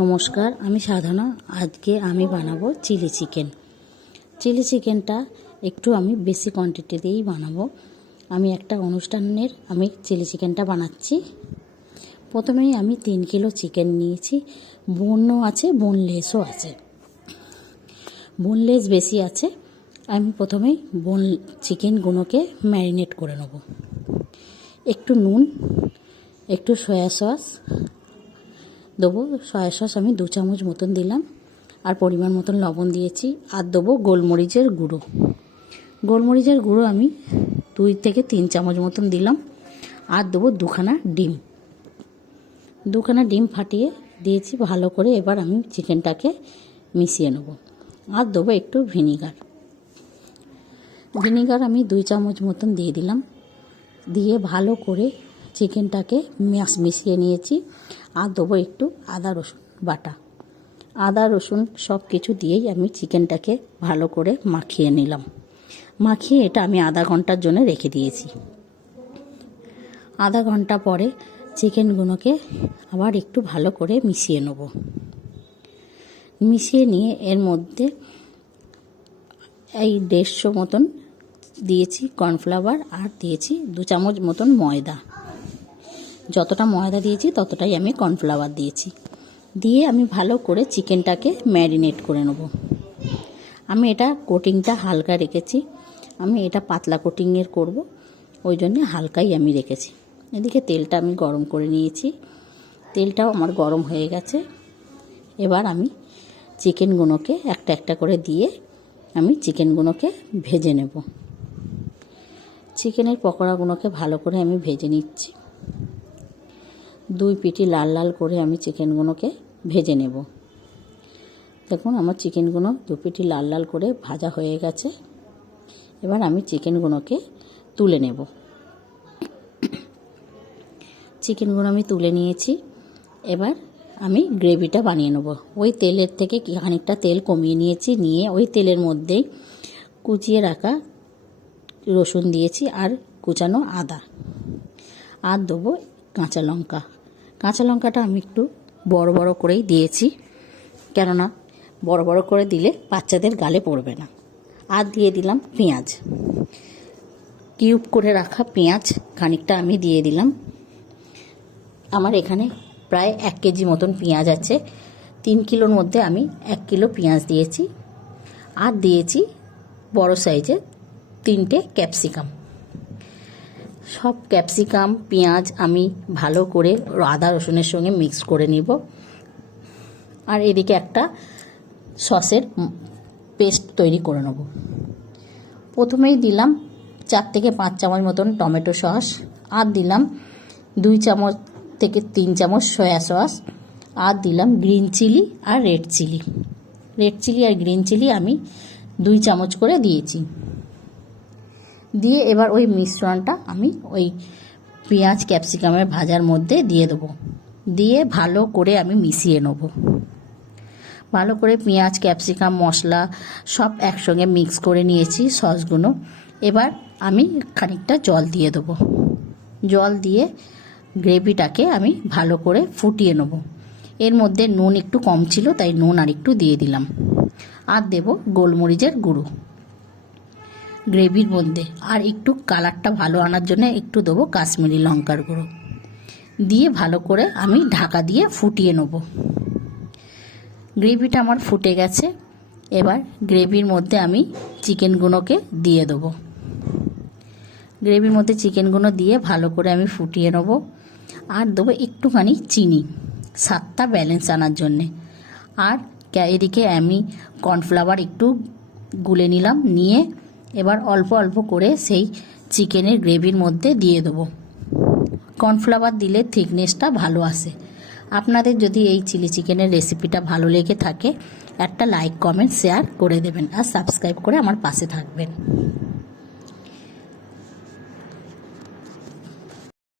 নমস্কার, আমি সাধনা। আজকে আমি বানাবো চিলি চিকেন। চিলি চিকেনটা একটু আমি বেশি কোয়ান্টিটিতেই বানাবো। আমি একটা অনুষ্ঠানের চিলি চিকেনটা বানাচ্ছি। প্রথমেই আমি 3 কিলো চিকেন নিয়েছি। বোনও আছে, বোনলেসও আছে। বোনলেস বেশি আছে। আমি প্রথমেই চিকেনগুলোকে ম্যারিনেট করে নেব। একটু নুন, একটু সয়া সস দেবো। সয়া সস আমি 2 চামচ মতন দিলাম, আর পরিমাণ মতন লবণ দিয়েছি। আর দেবো গোলমরিচের গুঁড়ো। গোলমরিচের গুঁড়ো আমি 2 থেকে 3 চামচ মতন দিলাম। আর দেবো 2খানা ডিম। 2খানা ডিম ফাটিয়ে দিয়েছি ভালো করে। এবার আমি চিকেনটাকে মিশিয়ে নেব। আর দেবো একটু ভিনিগার। ভিনিগার আমি 2 চামচ মতন দিয়ে দিলাম। দিয়ে ভালো করে চিকেনটাকে মিশিয়ে নিয়েছি। আর দেবো একটু আদা রসুন বাটা। আদা রসুন সব কিছু দিয়েই আমি চিকেনটাকে ভালো করে মাখিয়ে নিলাম। মাখিয়ে এটা আমি আধা ঘন্টার জন্য রেখে দিয়েছি। আধা ঘন্টা পরে চিকেনগুলোকে আবার একটু ভালো করে মিশিয়ে নেব। মিশিয়ে নিয়ে এর মধ্যে এই 150 মতন দিয়েছি কর্নফ্লাওয়ার, আর দিয়েছি 2 চামচ মতন ময়দা। যতটা ময়দা দিয়েছি ততটাই আমি কর্নফ্লাওয়ার দিয়েছি। দিয়ে আমি ভালো করে চিকেনটাকে ম্যারিনেট করে নেব। আমি এটা কোটিংটা হালকা রেখেছি। আমি এটা পাতলা কোটিংয়ের করব, ওই জন্য হালকাই আমি রেখেছি। এদিকে তেলটা আমি গরম করে নিয়েছি। তেলটাও আমার গরম হয়ে গেছে। এবার আমি চিকেনগুলোকে একটা একটা করে দিয়ে আমি চিকেনগুলোকে ভেজে নেব। চিকেনের পকোড়াগুলোকে ভালো করে আমি ভেজে নিচ্ছি। 2 পিঠি লাল লাল করে আমি চিকেনগুলোকে ভেজে নেব। দেখুন আমার চিকেনগুলো 2 পিঠি লাল লাল করে ভাজা হয়ে গেছে। এবার আমি চিকেনগুলোকে তুলে নেব। চিকেনগুলো আমি তুলে নিয়েছি। এবার আমি গ্রেভিটা বানিয়ে নেব। ওই তেলের থেকে খানিকটা তেল কমিয়ে নিয়েছি। নিয়ে ওই তেলের মধ্যেই কুচিয়ে রাখা রসুন দিয়েছি, আর কুচানো আদা। আর দেবো কাঁচা লঙ্কা। কাঁচা লঙ্কাটা আমি একটু বড় বড় করেই দিয়েছি, কেননা বড় বড় করে দিলে বাচ্চাদের গালে পড়বে না। আর দিয়ে দিলাম পেঁয়াজ। কিউব করে রাখা পেঁয়াজ খানিকটা আমি দিয়ে দিলাম। আমার এখানে প্রায় 1 কেজি মতন পেঁয়াজ আছে। 3 কিলোর মধ্যে আমি 1 কিলো পেঁয়াজ দিয়েছি। আর দিয়েছি বড় সাইজের 3টে ক্যাপসিকাম। সব ক্যাপসিকাম পেঁয়াজ আমি ভালো করে আদা রসুনের সঙ্গে মিক্স করে নিব। আর এদিকে একটা সসের পেস্ট তৈরি করে নেব। প্রথমেই দিলাম 4 থেকে 5 চামচ মতন টমেটো সস। আর দিলাম 2 চামচ থেকে 3 চামচ সয়া সস। আর দিলাম গ্রিন চিলি আর রেড চিলি। রেড চিলি আর গ্রিন চিলি আমি 2 চামচ করে দিয়েছি। দিয়ে এবার ওই মিশ্রণটা আমি ওই পেঁয়াজ ক্যাপসিকামের ভাজার মধ্যে দিয়ে দেবো। দিয়ে ভালো করে আমি মিশিয়ে নেব। ভালো করে পেঁয়াজ ক্যাপসিকাম মশলা সব একসঙ্গে মিক্স করে নিয়েছি সসগুলো। এবার আমি খানিকটা জল দিয়ে দেবো। জল দিয়ে গ্রেভিটাকে আমি ভালো করে ফুটিয়ে নেব। এর মধ্যে নুন একটু কম ছিল, তাই নুন আর একটু দিয়ে দিলাম। আর দেব গোলমরিচের গুঁড়ো গ্রেভির মধ্যে। আর একটু কালারটা ভালো আনার জন্য একটু দেবো কাশ্মীরি লঙ্কার গুঁড়ো। দিয়ে ভালো করে আমি ঢাকা দিয়ে ফুটিয়ে নেব। গ্রেভিটা আমার ফুটে গেছে। এবার গ্রেভির মধ্যে আমি চিকেনগুলোকে দিয়ে দেবো। গ্রেভির মধ্যে চিকেনগুলো দিয়ে ভালো করে আমি ফুটিয়ে নেব। আর দেবো একটুখানি চিনি, স্বাদটা ব্যালেন্স আনার জন্যে। আর এদিকে আমি কর্নফ্লাওয়ার একটু গুলে নিলাম। নিয়ে এবার অল্প অল্প করে সেই চিকেনের গ্রেভির মধ্যে দিয়ে দেবো। কর্নফ্লাওয়ার দিলে থিকনেসটা ভালো আসে। আপনাদের যদি এই চিলি চিকেনের রেসিপিটা ভালো লেগে থাকে, একটা লাইক কমেন্ট শেয়ার করে দেবেন। আর সাবস্ক্রাইব করে আমার পাশে থাকবেন।